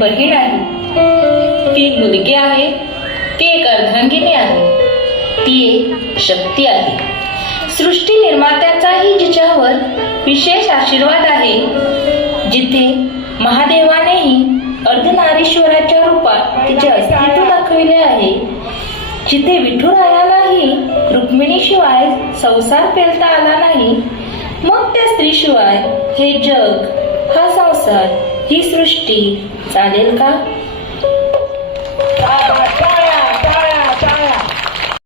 बहीण आहे. ती मुलगी आहे ती एक अर्धांगिनी आहे ती एक शक्ती आहे. सृष्टी निर्मात्याचाही जिच्यावर विशेष आशीर्वाद आहे जिथे महादेवानेही अर्धनारीश्वराच्या रूपात तिचे अस्तित्व दाखविले आहे. जिथे विठुरायालाही रुक्मिणीशिवाय संसार पेलता आला नाही मग त्या स्त्रीशिवाय हे जग हा संसार ही सृष्टी चालेल का?